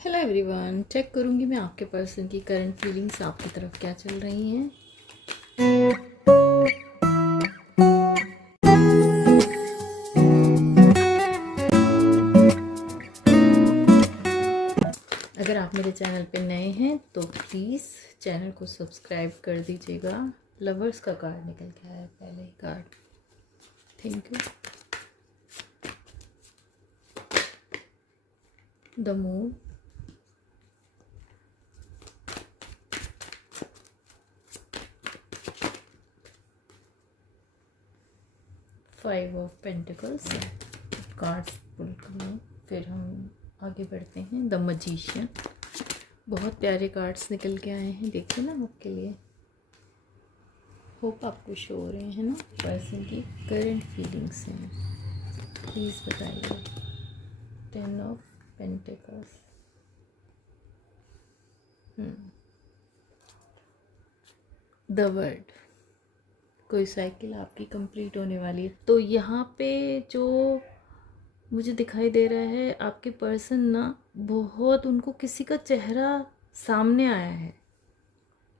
Hello everyone, check करूंगी मैं आपके पर्सन की करंट फीलिंग्स आपकी तरफ क्या चल रही हैं। अगर आप मेरे चैनल पे नए हैं तो प्लीज़ चैनल को सब्सक्राइब कर दीजिएगा। लवर्स का कार्ड निकल के आया, पहले ही card. Thank you. The moon, five of pentacles. Cards pull करूँ, फिर हम आगे बढ़ते हैं। द मजीशियन, बहुत प्यारे कार्ड्स निकल के आए हैं, देखिए ना आपके लिए। होप आपको शो हो रहे हैं ना पर्सन की करंट फीलिंग्स हैं, प्लीज़ बताइए। 10 ऑफ पेंटिकल्स, द वर्ड, कोई साइकिल आपकी कंप्लीट होने वाली है। तो यहाँ पे जो मुझे दिखाई दे रहा है, आपके पर्सन ना बहुत, उनको किसी का चेहरा सामने आया है।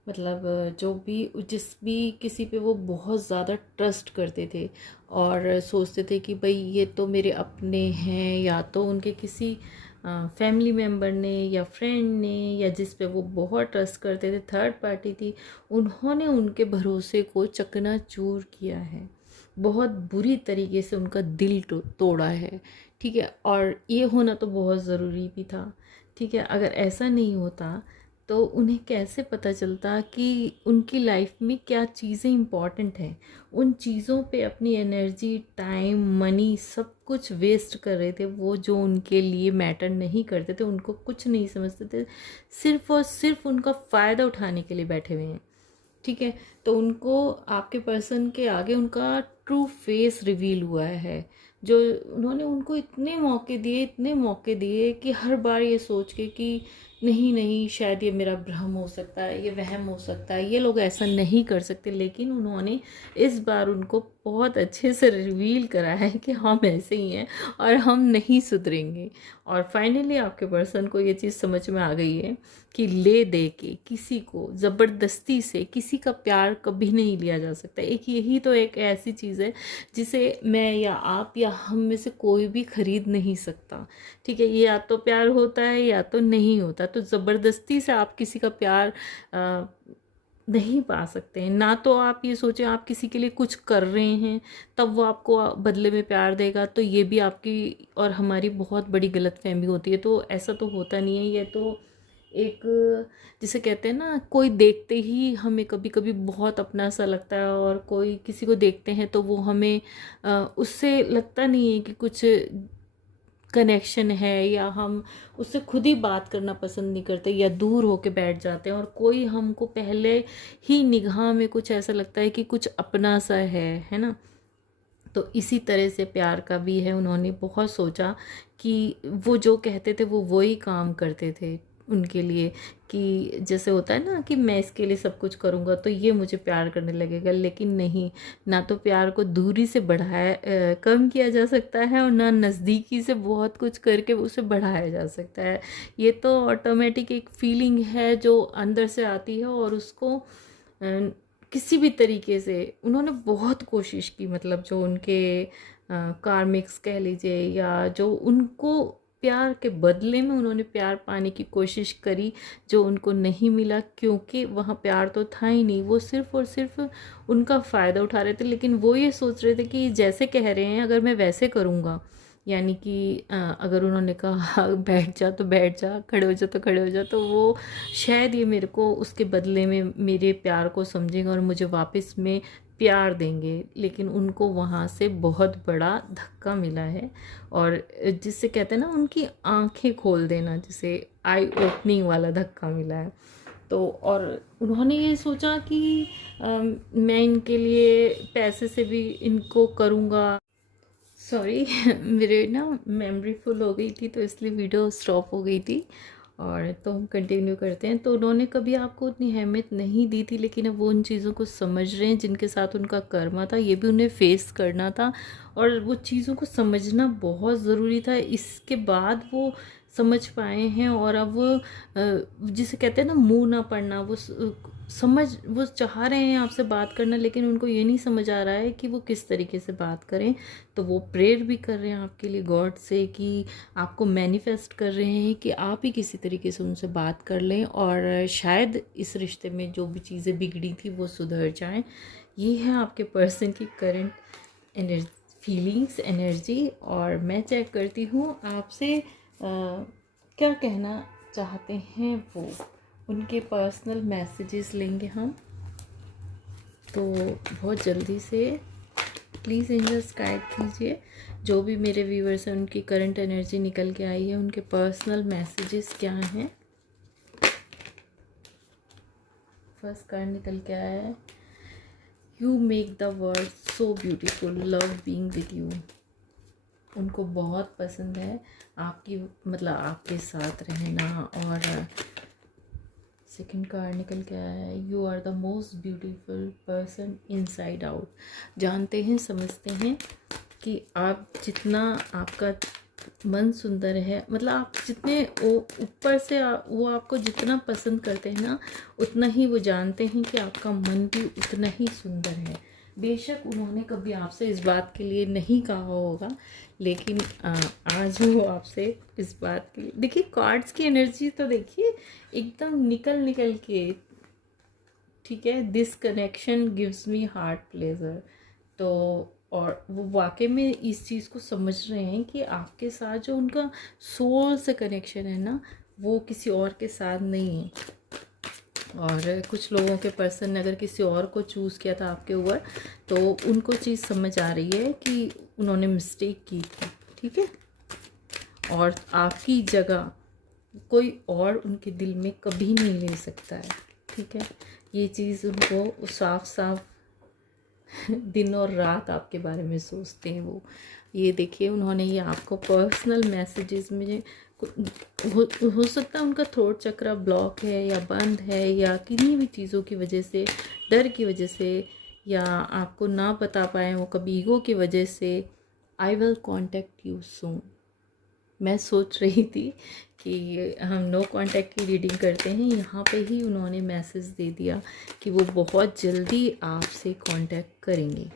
मतलब जो भी जिस भी किसी पे वो बहुत ज़्यादा ट्रस्ट करते थे और सोचते थे कि भाई ये तो मेरे अपने हैं, या तो उनके किसी फैमिली मेम्बर ने या फ्रेंड ने, या जिस पे वो बहुत ट्रस्ट करते थे, थर्ड पार्टी थी, उन्होंने उनके भरोसे को चकनाचूर किया है। बहुत बुरी तरीके से उनका दिल तोड़ा है, ठीक है। और ये होना तो बहुत ज़रूरी भी था, ठीक है। अगर ऐसा नहीं होता तो उन्हें कैसे पता चलता कि उनकी लाइफ में क्या चीज़ें इम्पॉर्टेंट हैं। उन चीज़ों पे अपनी एनर्जी, टाइम, मनी सब कुछ वेस्ट कर रहे थे, वो जो उनके लिए मैटर नहीं करते थे, उनको कुछ नहीं समझते थे, सिर्फ और सिर्फ उनका फ़ायदा उठाने के लिए बैठे हुए हैं, ठीक है। तो उनको आपके पर्सन के आगे उनका ट्रू फेस रिवील हुआ है। जो उन्होंने उनको इतने मौके दिए कि हर बार ये सोच के कि नहीं नहीं, शायद ये मेरा भ्रम हो सकता है, ये वहम हो सकता है, ये लोग ऐसा नहीं कर सकते, लेकिन उन्होंने इस बार उनको बहुत अच्छे से रिवील करा है कि हम ऐसे ही हैं और हम नहीं सुधरेंगे। और फाइनली आपके पर्सन को ये चीज़ समझ में आ गई है कि ले दे के किसी को ज़बरदस्ती से किसी का प्यार कभी नहीं लिया जा सकता। एक यही तो एक ऐसी चीज़ है जिसे मैं या आप या हम में से कोई भी खरीद नहीं सकता, ठीक है। ये या तो प्यार होता है या तो नहीं होता। तो ज़बरदस्ती से आप किसी का प्यार नहीं पा सकते हैं। ना तो आप ये सोचें आप किसी के लिए कुछ कर रहे हैं तब वो आपको बदले में प्यार देगा, तो ये भी आपकी और हमारी बहुत बड़ी गलतफहमी होती है। तो ऐसा तो होता नहीं है। ये तो एक, जिसे कहते हैं ना, कोई देखते ही हमें कभी कभी बहुत अपना सा लगता है, और कोई किसी को देखते हैं तो वो हमें उससे लगता नहीं है कि कुछ कनेक्शन है, या हम उससे खुद ही बात करना पसंद नहीं करते या दूर होके बैठ जाते हैं। और कोई हमको पहले ही निगाह में कुछ ऐसा लगता है कि कुछ अपना सा है ना। तो इसी तरह से प्यार का भी है। उन्होंने बहुत सोचा कि वो जो कहते थे वो वही काम करते थे उनके लिए, कि जैसे होता है ना कि मैं इसके लिए सब कुछ करूँगा तो ये मुझे प्यार करने लगेगा। लेकिन नहीं, ना तो प्यार को दूरी से कम किया जा सकता है, और ना नज़दीकी से बहुत कुछ करके उसे बढ़ाया जा सकता है। ये तो ऑटोमेटिक एक फीलिंग है जो अंदर से आती है, और उसको किसी भी तरीके से उन्होंने बहुत कोशिश की। मतलब जो उनके कार्मिक्स कह लीजिए, या जो उनको प्यार के बदले में उन्होंने प्यार पाने की कोशिश करी, जो उनको नहीं मिला, क्योंकि वहाँ प्यार तो था ही नहीं। वो सिर्फ़ और सिर्फ उनका फ़ायदा उठा रहे थे। लेकिन वो ये सोच रहे थे कि जैसे कह रहे हैं अगर मैं वैसे करूँगा, यानी कि अगर उन्होंने कहा बैठ जा तो बैठ जा, खड़े हो जा तो खड़े हो जा, तो वो शायद ये मेरे को उसके बदले में मेरे प्यार को समझेंगे और मुझे वापस में प्यार देंगे। लेकिन उनको वहाँ से बहुत बड़ा धक्का मिला है, और जिससे कहते हैं ना उनकी आंखें खोल देना, जिसे आई ओपनिंग वाला धक्का मिला है। तो और उन्होंने ये सोचा कि मैं इनके लिए पैसे से भी इनको करूँगा। सॉरी मेरे ना मेमोरी फुल हो गई थी, तो इसलिए वीडियो स्टॉप हो गई थी। और तो हम कंटिन्यू करते हैं। तो उन्होंने कभी आपको उतनी अहमियत नहीं दी थी, लेकिन अब वो उन चीज़ों को समझ रहे हैं जिनके साथ उनका कर्मा था। ये भी उन्हें फेस करना था, और वो चीज़ों को समझना बहुत ज़रूरी था। इसके बाद वो समझ पाए हैं, और अब वो जिसे कहते हैं ना मुंह ना पड़ना, वो चाह रहे हैं आपसे बात करना, लेकिन उनको ये नहीं समझ आ रहा है कि वो किस तरीके से बात करें। तो वो प्रेयर भी कर रहे हैं आपके लिए गॉड से, कि आपको मैनिफेस्ट कर रहे हैं कि आप ही किसी तरीके से उनसे बात कर लें, और शायद इस रिश्ते में जो भी चीज़ें बिगड़ी थी वो सुधर जाएं। ये है आपके पर्सन की करंट एनर्जी, फीलिंग्स, एनर्जी। और मैं चेक करती हूँ आपसे क्या कहना चाहते हैं वो। उनके पर्सनल मैसेजेस लेंगे हम, तो बहुत जल्दी से प्लीज़ एंजल्स गाइड कीजिए। जो भी मेरे व्यूअर्स हैं उनकी करंट एनर्जी निकल के आई है, उनके पर्सनल मैसेजेस क्या हैं। फर्स्ट कार्ड निकल के आया है, you make the world so beautiful, love being with you. उनको बहुत पसंद है आपकी, मतलब आपके साथ रहना। और सेकंड कार्ड निकल के आया है, you are the most beautiful person inside out. जानते हैं, समझते हैं कि आप जितना, आपका मन सुंदर है, मतलब आप जितने ऊपर से वो आपको जितना पसंद करते हैं ना, उतना ही वो जानते हैं कि आपका मन भी उतना ही सुंदर है। बेशक उन्होंने कभी आपसे इस बात के लिए नहीं कहा होगा, लेकिन आज वो आपसे इस बात के लिए, देखिए कार्ड्स की एनर्जी तो देखिए एकदम निकल के, ठीक है। This connection gives me heart pleasure. तो और वो वाकई में इस चीज़ को समझ रहे हैं कि आपके साथ जो उनका सोल से कनेक्शन है ना, वो किसी और के साथ नहीं है। और कुछ लोगों के पर्सन ने अगर किसी और को चूज़ किया था आपके ऊपर, तो उनको चीज़ समझ आ रही है कि उन्होंने मिस्टेक की थी, ठीक है। और आपकी जगह कोई और उनके दिल में कभी नहीं ले सकता है, ठीक है। ये चीज़ उनको साफ साफ दिन और रात आपके बारे में सोचते हैं वो। ये देखिए उन्होंने ये आपको पर्सनल मैसेजेस में हो सकता है उनका थ्रोट चक्र ब्लॉक है या बंद है, या किन्हीं भी चीज़ों की वजह से, डर की वजह से, या आपको ना बता पाए वो कभी ईगो की वजह से। I will contact you soon. मैं सोच रही थी कि हम नो कांटेक्ट की रीडिंग करते हैं, यहाँ पे ही उन्होंने मैसेज दे दिया कि वो बहुत जल्दी आपसे कांटेक्ट करेंगे,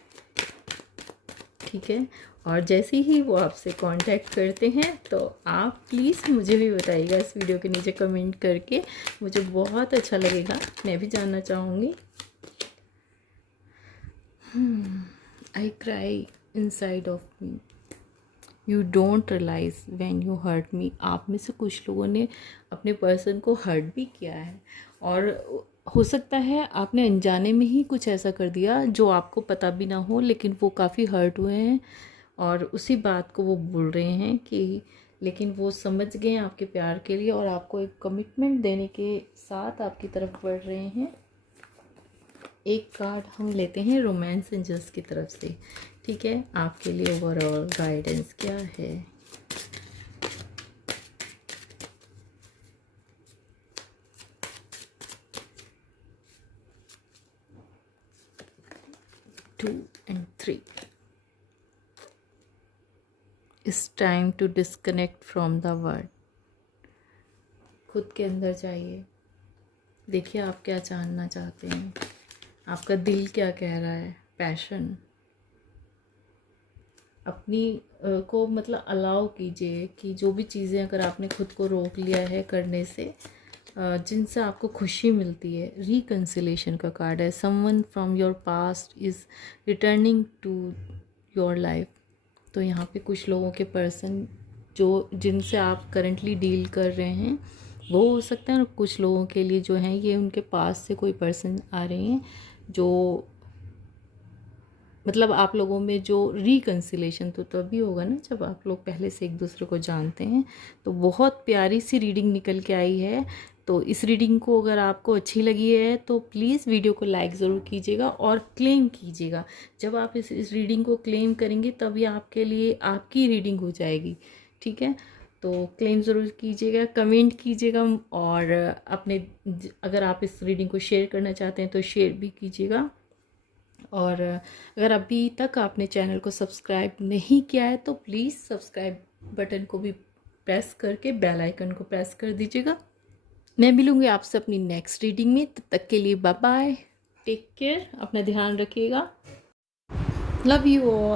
ठीक है। और जैसे ही वो आपसे कांटेक्ट करते हैं तो आप प्लीज़ मुझे भी बताइएगा इस वीडियो के नीचे कमेंट करके, मुझे बहुत अच्छा लगेगा, मैं भी जानना चाहूँगी। I cry inside of me, you don't realise when you hurt me. आप में से कुछ लोगों ने अपने पर्सन को हर्ट भी किया है, और हो सकता है आपने अनजाने में ही कुछ ऐसा कर दिया जो आपको पता भी ना हो, लेकिन वो काफ़ी हर्ट हुए हैं और उसी बात को वो बोल रहे हैं कि, लेकिन वो समझ गए हैं आपके प्यार के लिए, और आपको एक कमिटमेंट देने के साथ आपकी तरफ बढ़ रहे हैं। एक कार्ड हम लेते हैं रोमांस एंजल्स की तरफ से, ठीक है। आपके लिए ओवरऑल गाइडेंस क्या है। Two and three, it's time to disconnect from the world. खुद के अंदर जाइए, देखिए आप क्या जानना चाहते हैं, आपका दिल क्या कह रहा है। पैशन अपनी को मतलब अलाउ कीजिए कि जो भी चीज़ें अगर आपने खुद को रोक लिया है करने से, जिनसे आपको खुशी मिलती है। रिकन्सिलेशन का कार्ड है, someone from your past is returning to your life. तो यहाँ पे कुछ लोगों के पर्सन जो जिनसे आप करंटली डील कर रहे हैं वो हो सकता है, और कुछ लोगों के लिए जो है ये उनके पास से कोई पर्सन आ रहे हैं जो मतलब आप लोगों में जो रिकन्सिलेशन तो तभी होगा ना जब आप लोग पहले से एक दूसरे को जानते हैं। तो बहुत प्यारी सी रीडिंग निकल के आई है। तो इस रीडिंग को अगर आपको अच्छी लगी है तो प्लीज़ वीडियो को लाइक ज़रूर कीजिएगा और क्लेम कीजिएगा। जब आप इस रीडिंग को क्लेम करेंगे तभी आपके लिए आपकी रीडिंग हो जाएगी, ठीक है। तो क्लेम ज़रूर कीजिएगा, कमेंट कीजिएगा, और अपने अगर आप इस रीडिंग को शेयर करना चाहते हैं तो शेयर भी कीजिएगा। और अगर अभी तक आपने चैनल को सब्सक्राइब नहीं किया है तो प्लीज़ सब्सक्राइब बटन को भी प्रेस करके बेल आइकन को प्रेस कर दीजिएगा। मैं मिलूँगी आपसे अपनी नेक्स्ट रीडिंग में, तब तक के लिए बाय बाय, टेक केयर, अपना ध्यान रखिएगा, लव यू ऑल।